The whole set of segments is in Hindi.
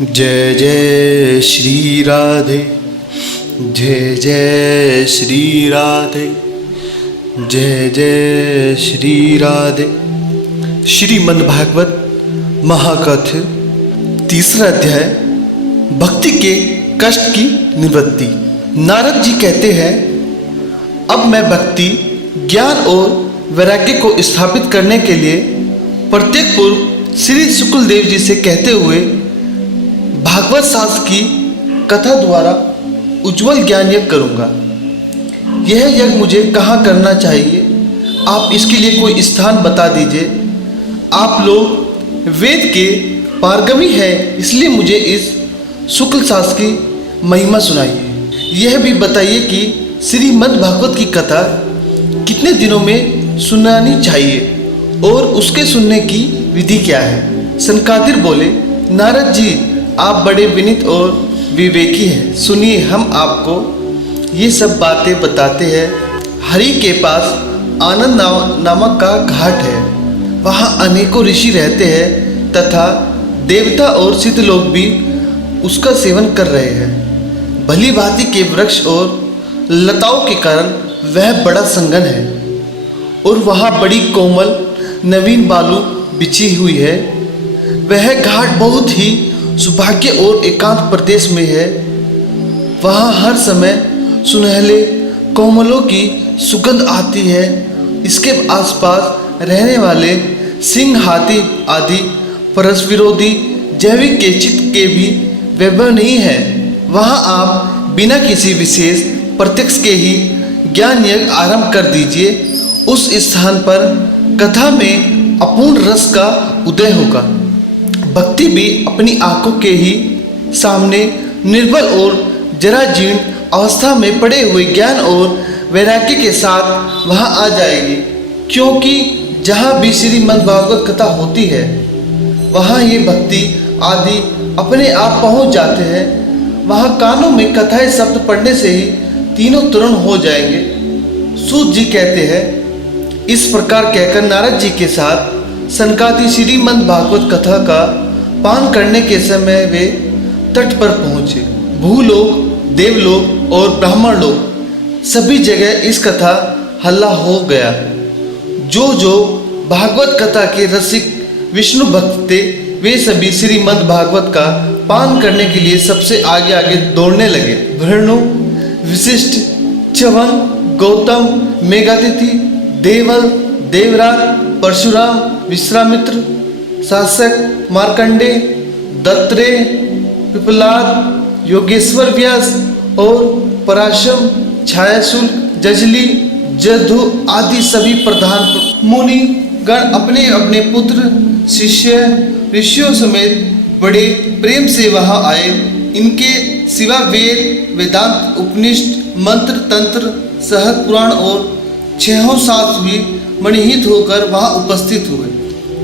जय जय श्री राधे, जय जय श्री राधे, जय जय श्री राधे। श्रीमद् भागवत महाकथ्य तीसरा अध्याय, भक्ति के कष्ट की निवृत्ति। नारद जी कहते हैं, अब मैं भक्ति, ज्ञान और वैराग्य को स्थापित करने के लिए प्रत्येक पूर्व श्री शुक्लदेव जी से कहते हुए भागवत शास्त्र की कथा द्वारा उज्जवल ज्ञान यज्ञ करूँगा। यह यज्ञ मुझे कहाँ करना चाहिए, आप इसके लिए कोई स्थान बता दीजिए। आप लोग वेद के पारंगमी हैं, इसलिए मुझे इस शुक्ल शास्त्र की महिमा सुनाइए। यह भी बताइए कि श्रीमद् भागवत की कथा कितने दिनों में सुनानी चाहिए और उसके सुनने की विधि क्या है। सनकादिर बोले, नारद जी आप बड़े विनीत और विवेकी हैं, सुनिए हम आपको ये सब बातें बताते हैं। हरि के पास आनंद नामक का घाट है, वहाँ अनेकों ऋषि रहते हैं तथा देवता और सिद्ध लोग भी उसका सेवन कर रहे हैं। भली भांति के वृक्ष और लताओं के कारण वह बड़ा संगन है और वहाँ बड़ी कोमल नवीन बालू बिछी हुई है। वह घाट बहुत ही सौभाग्य और एकांत प्रदेश में है। वहाँ हर समय सुनहले कोमलों की सुगंध आती है। इसके आसपास रहने वाले सिंह, हाथी आदि परस्पर विरोधी जैविक के चित्त के भी वैभव नहीं है। वहाँ आप बिना किसी विशेष प्रत्यक्ष के ही ज्ञान यज्ञ आरंभ कर दीजिए। उस स्थान पर कथा में अपूर्ण रस का उदय होगा। भक्ति भी अपनी आंखों के ही सामने निर्बल और जराजीर्ण अवस्था में पड़े हुए ज्ञान और वैराग्य के साथ वहां आ जाएगी, क्योंकि जहां भी श्रीमद् भागवत कथा होती है वहां ये भक्ति आदि अपने आप पहुंच जाते हैं। वहां कानों में कथाएं शब्द पढ़ने से ही तीनों तुरंत हो जाएंगे। सूत जी कहते हैं, इस प्रकार कहकर नारद जी के साथ सनकादि श्रीमद् भागवत कथा का पान करने के समय वे तट पर पहुंचे। भूलोक, देवलोक और ब्राह्मण लोग सभी जगह इस कथा हल्ला हो गया। जो भागवत कथा के रसिक विष्णु भक्त थे वे सभी श्रीमद् भागवत का पान करने के लिए सबसे आगे आगे दौड़ने लगे। भृणु, विशिष्ट, च्यवन, गौतम, मेघातिथि, देवल, देवराज, परशुराम, विश्वामित्र, शासक, मार्कंडे, दत्रेय, पिपलाद, योगेश्वर व्यास और पराशम, छायाशुल्क, जजली, जधु आदि सभी प्रधान मुनि गण अपने अपने पुत्र, शिष्य, ऋषियों समेत बड़े प्रेम से वहां आए। इनके सिवा वेद, वेदांत, उपनिषद, मंत्र, तंत्र, सहस्त्र पुराण और छहों शास्त्र भी मणिहित होकर वहां उपस्थित हुए।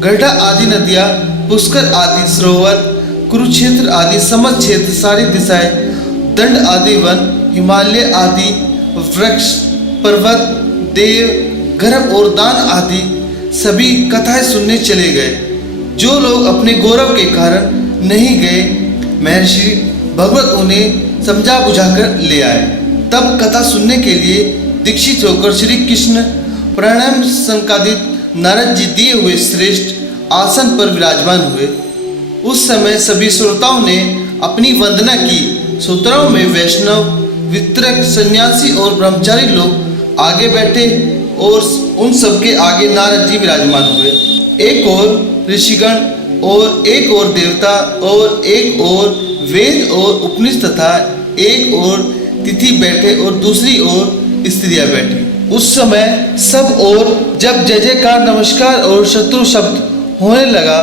गढ़ा आदि नदियां, पुष्कर आदि सरोवर, कुरुक्षेत्र आदि समस्त क्षेत्र, सारी दिशाएं, दंड आदि वन, हिमालय आदि वृक्ष, पर्वत, देव, गर्भ और दान आदि सभी कथाएं सुनने चले गए। जो लोग अपने गौरव के कारण नहीं गए, महर्षि भगवत उन्हें समझा बुझाकर ले आए। तब कथा सुनने के लिए दीक्षित होकर श्री कृष्ण प्राणायाम संकादित नारद जी दिए हुए श्रेष्ठ आसन पर विराजमान हुए। उस समय सभी श्रोताओं ने अपनी वंदना की। श्रोताओं में वैष्णव, वितरक, सन्यासी और ब्रह्मचारी लोग आगे बैठे और उन सबके आगे नारद जी विराजमान हुए। एक और ऋषिगण और एक और देवता और एक और वेद और उपनिषद तथा एक और तिथि बैठे और दूसरी ओर स्त्रियां बैठी। उस समय सब और जब जय जयकार, नमस्कार और शत्रु शब्द होने लगा,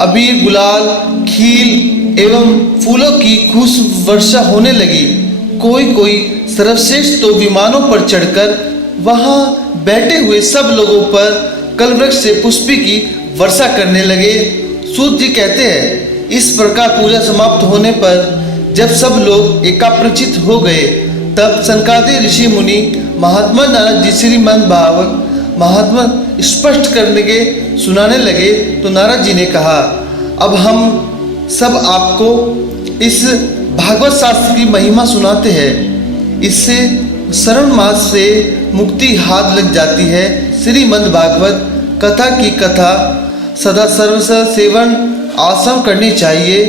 अबीर, गुलाल, खील एवं फूलों की खुश वर्षा होने लगी। कोई सर्वश्रेष्ठ तो विमानों पर चढ़कर वहां बैठे हुए सब लोगों पर कलवृक्ष से पुष्पी की वर्षा करने लगे। सूत जी कहते हैं, इस प्रकार पूजा समाप्त होने पर जब सब लोग एकाग्रचित हो गए, तब सनकादि ऋषि मुनि महात्मा नारद जी श्रीमद् भागवत महात्मा स्पष्ट करने के सुनाने लगे। तो नारद जी ने कहा, अब हम सब आपको इस भागवत शास्त्र की महिमा सुनाते हैं। इससे श्रवण मास से मुक्ति हाथ लग जाती है। श्रीमद् भागवत कथा की कथा सदा सर्वस सेवन आसन करनी चाहिए।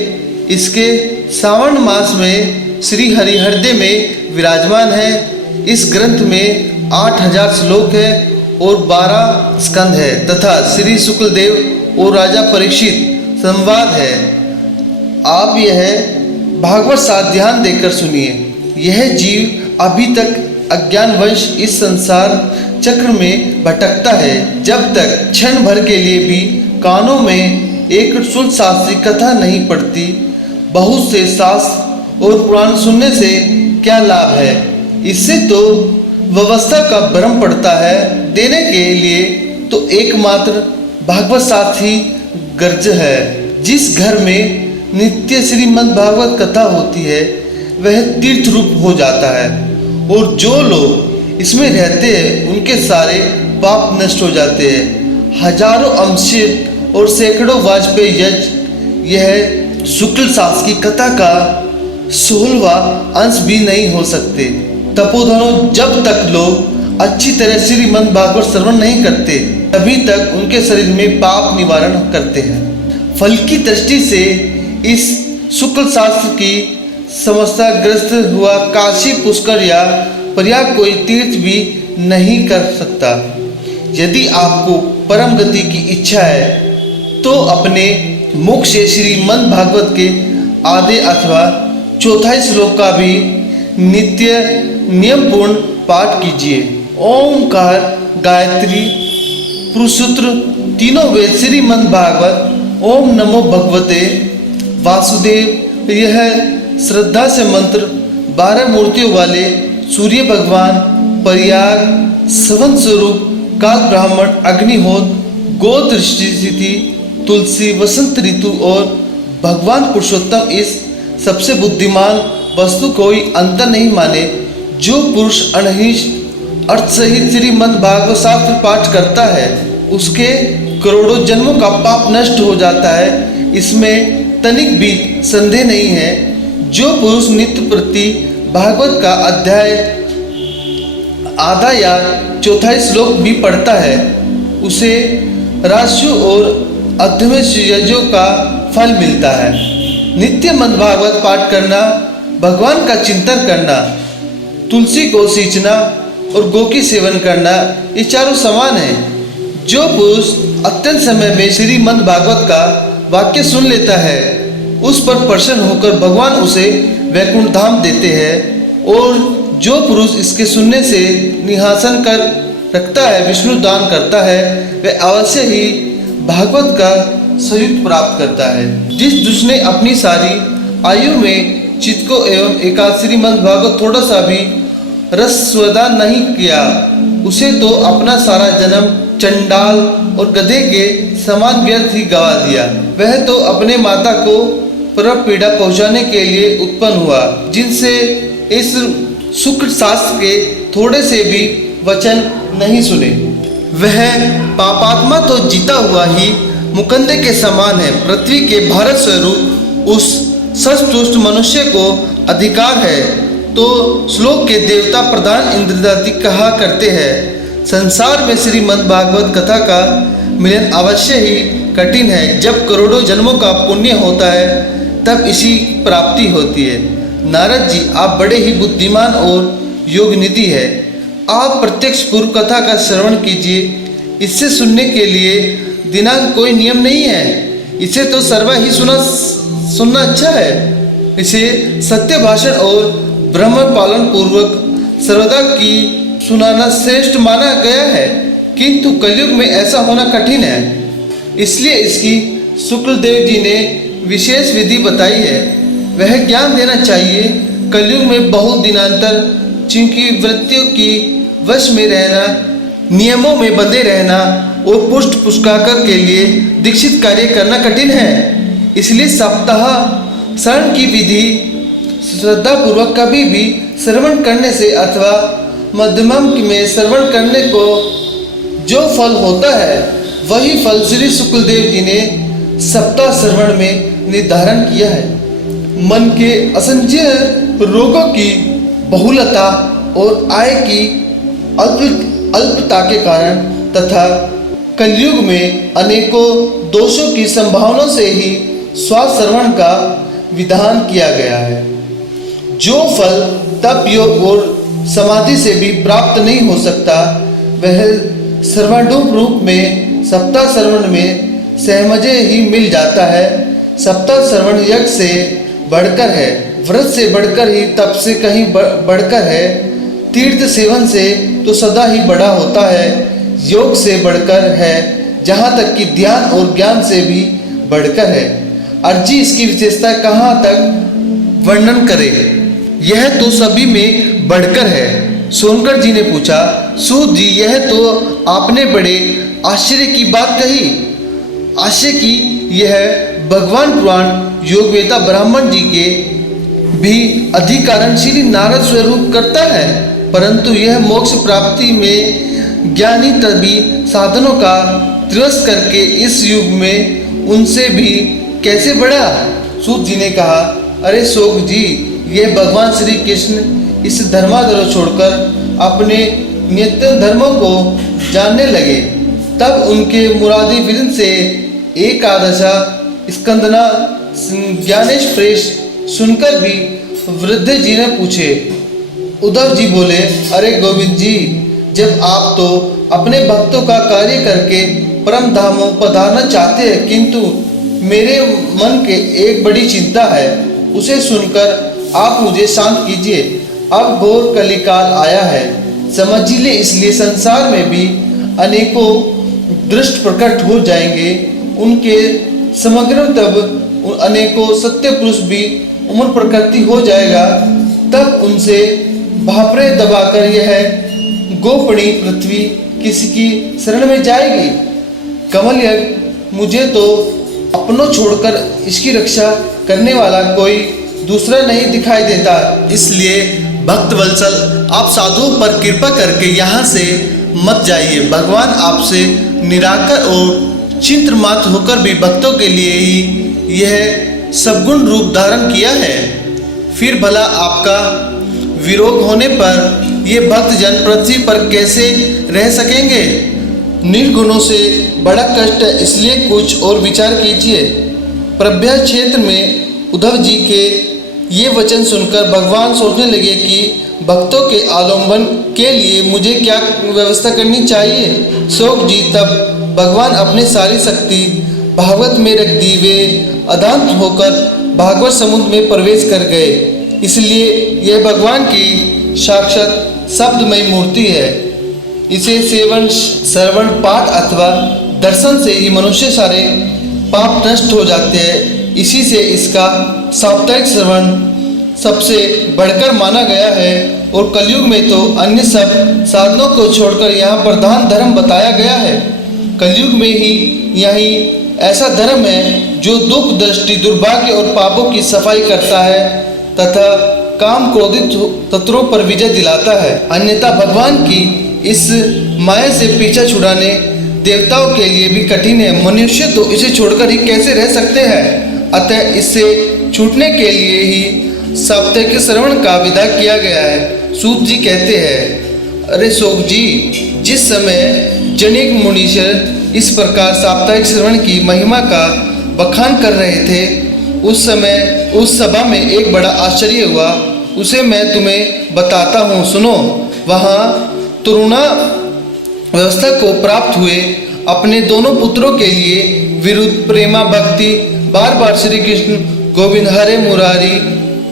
इसके श्रावण मास में श्री हरिहृदय में विराजमान है। इस ग्रंथ में 8000 श्लोक है और 12 स्कंद है तथा श्री शुक्लदेव और राजा परीक्षित संवाद है। आप यह भागवत साथ ध्यान देकर सुनिए। यह जीव अभी तक अज्ञानवश इस संसार चक्र में भटकता है। जब तक क्षण भर के लिए भी कानों में एक शुद्ध शास्त्रीय कथा नहीं पड़ती, बहुत से शास्त्र और पुराण सुनने से क्या लाभ है। इससे तो व्यवस्था का भ्रम पड़ता है। देने के लिए तो एकमात्र भागवत साथ ही गर्ज है। जिस घर में नित्य श्रीमद् भागवत कथा होती है वह तीर्थ रूप हो जाता है और जो लोग इसमें रहते हैं उनके सारे पाप नष्ट हो जाते हैं। हजारों अमृत और सैकड़ों वाजपेयी यज्ञ यह शुक्ल शास्त्र की कथा का 16वां अंश भी नहीं हो सकते। तपोधनों, जब तक लोग अच्छी तरह श्रीमद् भागवत श्रवण नहीं करते तभी तक उनके शरीर में पाप निवारण करते हैं। फल की दृष्टि से इस शुक्ल शास्त्र की समस्या ग्रस्त हुआ काशी, पुष्कर या प्रयाग कोई तीर्थ भी नहीं कर सकता। यदि आपको परम गति की इच्छा है तो अपने मुख से श्रीमद् भागवत के आधे अथवा चौथाई श्लोक का भी नित्य नियमपूर्ण पाठ कीजिए। ओमकार, गायत्री, पुरुषसूत्र तीनों वेद श्रीमद् भागवत, ओम नमो भगवते वासुदेव, यह श्रद्धा से मंत्र 12 मूर्तियों वाले सूर्य भगवान, प्रयाग, सवन स्वरूप, काल ब्राह्मण, अग्निहोत्र, गो दृष्टि, तुलसी, वसंत ऋतु और भगवान पुरुषोत्तम इस सबसे बुद्धिमान वस्तु कोई अंतर नहीं माने। जो पुरुष अनहिष अर्थ सहित श्रीमद् भागवत शास्त्र पाठ करता है उसके करोड़ों जन्मों का पाप नष्ट हो जाता है। इसमें तनिक भी संदेह नहीं है। जो पुरुष नित्य प्रति भागवत का अध्याय आधा या चौथाई श्लोक भी पढ़ता है उसे राजस्व और अध्यवश यज्ञों का फल मिलता है। नित्य मंद भागवत पाठ करना, भगवान का चिंतन करना, तुलसी को सींचना और गो की सेवन करना, ये चारों समान है। जो पुरुष अत्यंत समय में श्रीमद् भागवत का वाक्य सुन लेता है उस पर प्रसन्न होकर भगवान उसे वैकुंठ धाम देते हैं और जो पुरुष इसके सुनने से निहासन कर रखता है, विष्णु दान करता है, वह अवश्य ही भागवत का संयुक्त प्राप्त करता है। जिस जिसने अपनी सारी आयु में चित्त को एवं एकादश श्रीमद् भागवत थोड़ा सा भी रसस्वादा नहीं किया उसे तो अपना सारा जन्म चंडाल और गधे के समान व्यर्थ ही गवा दिया। वह तो अपने माता को परम पीड़ा पहुंचाने के लिए उत्पन्न हुआ जिनसे इस शुक्ल शास्त्र के थोड़े से भी वचन नहीं सुने। वह पापात्मा तो जीता हुआ ही मुकंदे के समान है। पृथ्वी के भारत स्वरूप उस सचतुष्ट मनुष्य को अधिकार है तो श्लोक के देवता प्रधान इंद्रदाति कहा करते हैं। संसार में श्रीमद् भागवत कथा का मिलन अवश्य ही कठिन है। जब करोड़ों जन्मों का पुण्य होता है तब इसी प्राप्ति होती है। नारद जी, आप बड़े ही बुद्धिमान और योग निधि है। आप प्रत्यक्ष पूर्व कथा का श्रवण कीजिए। इससे सुनने के लिए दिनांक कोई नियम नहीं है। इसे तो सर्वा ही सुनना अच्छा है। इसे सत्य भाषण और ब्रह्म पालन पूर्वक सर्वदा की सुनाना श्रेष्ठ माना गया है, किंतु कलयुग में ऐसा होना कठिन है। इसलिए इसकी शुक्लदेव जी ने विशेष विधि बताई है। वह ज्ञान देना चाहिए। कलयुग में बहुत दिनांतर जिनकी वृत्तियों की वश में रहना, नियमों में बंधे रहना और पुष्ट पुष्काकर के लिए दीक्षित कार्य करना कठिन है। इसलिए सप्ताह शरण की विधि श्रद्धा पूर्वक कभी भी श्रवण करने से अथवा मध्यमम में श्रवण करने को जो फल होता है वही फल श्री शुक्लदेव जी ने सप्ताह श्रवण में निर्धारण किया है। मन के असंख्य रोगों की बहुलता और आय की अल्पता के कारण तथा कलयुग में अनेकों दोषों की संभावना से ही स्वास्थ्य श्रवण का विधान किया गया है। जो फल तप योग और समाधि से भी प्राप्त नहीं हो सकता वह सर्वाडूप रूप में सप्ताह श्रवण में सहमजे ही मिल जाता है। सप्ताह श्रवण यज्ञ से बढ़कर है, व्रत से बढ़कर ही, तप से कहीं बढ़कर है, तीर्थ सेवन से तो सदा ही बड़ा होता है, योग से बढ़कर है, जहाँ तक कि ध्यान और ज्ञान से भी बढ़कर है। अर्जी इसकी विशेषता कहाँ तक वर्णन करे, यह तो सभी में बढ़कर है। सोनकर जी ने पूछा, सूत जी यह तो आपने बड़े आश्चर्य की बात कही। आश्चर्य की यह भगवान पुराण योगवेता ब्राह्मण जी के भी अधिकारण श्री नारद स्वरूप करता है, परंतु यह मोक्ष प्राप्ति में ज्ञानी तभी साधनों का तिरस्कार करके इस युग में उनसे भी कैसे बढ़ा। सूत जी ने कहा, अरे शोक जी, यह भगवान श्री कृष्ण इस धर्माधर्म छोड़कर अपने नित्य धर्मों को जानने लगे। तब उनके मुरादी विजन से एकादशा स्कंदना ज्ञानेश प्रेष सुनकर भी वृद्ध जी ने पूछे। उद्धव जी बोले, अरे गोविंद जी, जब आप तो अपने भक्तों का कार्य करके परम धामों पधारना चाहते हैं, किंतु मेरे मन के एक बड़ी चिंता है, उसे सुनकर आप मुझे शांत कीजिए। अब घोर कलिकाल आया है, समझ ले, इसलिए संसार में भी अनेकों दृष्ट प्रकट हो जाएंगे। उनके समग्र तब अनेकों सत्य पुरुष भी उम्र प्रकृति हो जाएगा। तब उनसे भापरे दबाकर यह गोपणी पृथ्वी किसी की शरण में जाएगी। कमल यज्ञ मुझे तो अपनों छोड़कर इसकी रक्षा करने वाला कोई दूसरा नहीं दिखाई देता, इसलिए भक्त वत्सल आप साधुओं पर कृपा करके यहाँ से मत जाइए। भगवान आपसे निराकर और चिंत्र मात्र होकर भी भक्तों के लिए ही यह सद्गुण रूप धारण किया है। फिर भला आपका विरोध होने पर ये भक्त जन पृथ्वी पर कैसे रह सकेंगे। निर्गुणों से बड़ा कष्ट है, इसलिए कुछ और विचार कीजिए। प्रभ्या क्षेत्र में उद्धव जी के ये वचन सुनकर भगवान सोचने लगे कि भक्तों के आलम्बन के लिए मुझे क्या व्यवस्था करनी चाहिए। शोक जी तब भगवान अपनी सारी शक्ति भागवत में रख दी, वे अदांत होकर भागवत समुद्र में प्रवेश कर गए। इसलिए यह भगवान की साक्षात शब्दमय मूर्ति है। इसे सेवन श्रवण पाठ अथवा दर्शन से ही मनुष्य सारे पाप नष्ट हो जाते हैं। इसी से इसका साप्ताहिक श्रवण सबसे बढ़कर माना गया है और कलयुग में तो अन्य सब साधनों को छोड़कर यहाँ प्रधान धर्म बताया गया है। कलयुग में ही यही ऐसा धर्म है जो दुख दृष्टि दुर्भाग्य और पापों की सफाई करता है तथा काम क्रोधित तत्वों पर विजय दिलाता है। अन्यथा भगवान की इस माया से पीछा छुड़ाने देवताओं के लिए भी कठिन है। मनुष्य तो इसे छोड़कर ही कैसे रह सकते हैं। अतः इससे छूटने के लिए ही साप्ताहिक श्रवण का विधा किया गया है। सूत जी कहते हैं, अरे शोक जी, जिस समय जनिक मुनीश्वर इस प्रकार साप्ताहिक श्रवण की महिमा का बखान कर रहे थे, उस समय उस सभा में एक बड़ा आश्चर्य हुआ। उसे मैं तुम्हें बताता हूँ, सुनो। वहाँ तरुणा व्यवस्था को प्राप्त हुए अपने दोनों पुत्रों के लिए विरुद्ध प्रेमा भक्ति बार बार श्री कृष्ण गोविंद हरे मुरारी,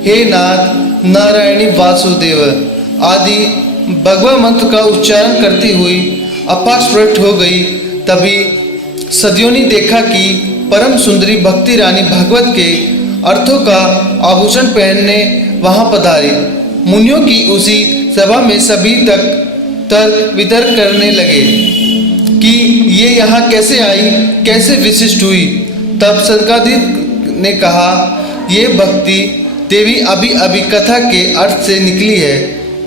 हे नाथ नारायणी वासुदेव आदि भगवा मंत्र का उच्चारण करती हुई अपास्पृष्ट हो गई। तभी सदियों ने देखा कि परम सुंदरी भक्ति रानी भागवत के अर्थों का आभूषण पहनने वहां पधारी। मुनियों की उसी सभा में सभी तर्क वितर्क करने लगे कि ये यहाँ कैसे आई, कैसे विशिष्ट हुई। तब सनकादिक ने कहा, ये भक्ति देवी अभी अभी कथा के अर्थ से निकली है।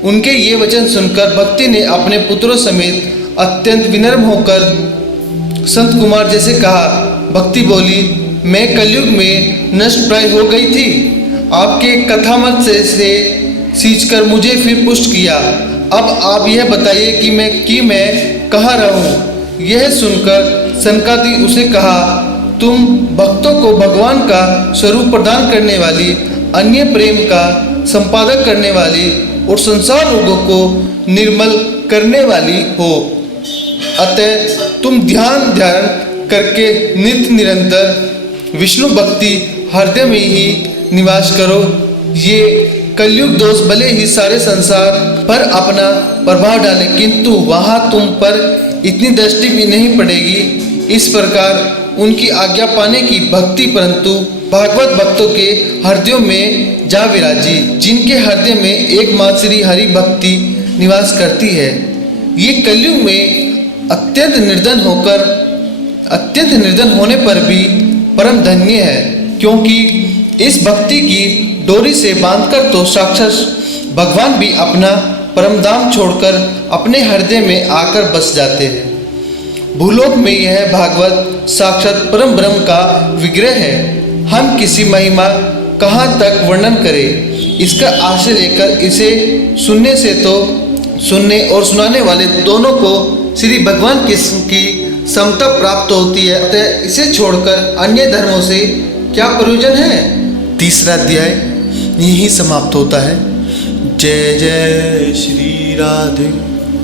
उनके ये वचन सुनकर भक्ति ने अपने पुत्रों समेत अत्यंत विनम्र होकर संत कुमार जैसे कहा। भक्ति बोली, मैं कलयुग में नष्ट प्राय हो गई थी, आपके कथामत से सींचकर मुझे फिर पुष्ट किया। अब आप यह बताइए कि मैं कहाँ रहूं। यह सुनकर सनकादि उसे कहा, तुम भक्तों को भगवान का स्वरूप प्रदान करने वाली, अन्य प्रेम का संपादक करने वाली और संसार रोगों को निर्मल करने वाली हो। अतः तुम ध्यान करके नित्य निरंतर विष्णु भक्ति हृदय में ही निवास करो। ये कलयुग दोष भले ही सारे संसार पर अपना प्रभाव डाले, किंतु वहाँ तुम पर इतनी दृष्टि भी नहीं पड़ेगी। इस प्रकार उनकी आज्ञा पाने की भक्ति परंतु भागवत भक्तों के हृदयों में जा विराजी, जिनके हृदय में एकमात्र श्री हरि भक्ति निवास करती है। ये कलयुग में अत्यंत निर्धन होने पर भी परम धन्य है, क्योंकि इस भक्ति की डोरी से बांधकर तो साक्षात भगवान भी अपना परम धाम छोड़कर अपने हृदय में आकर बस जाते हैं। भूलोक में यह भागवत साक्षात परम ब्रह्म का विग्रह है। हम किसी महिमा कहाँ तक वर्णन करें। इसका आशय लेकर इसे सुनने और सुनाने वाले दोनों को श्री भगवान की समता प्राप्त होती है। अतः इसे छोड़कर अन्य धर्मों से क्या प्रयोजन है। तीसरा अध्याय यही समाप्त होता है। जय जय श्री राधे।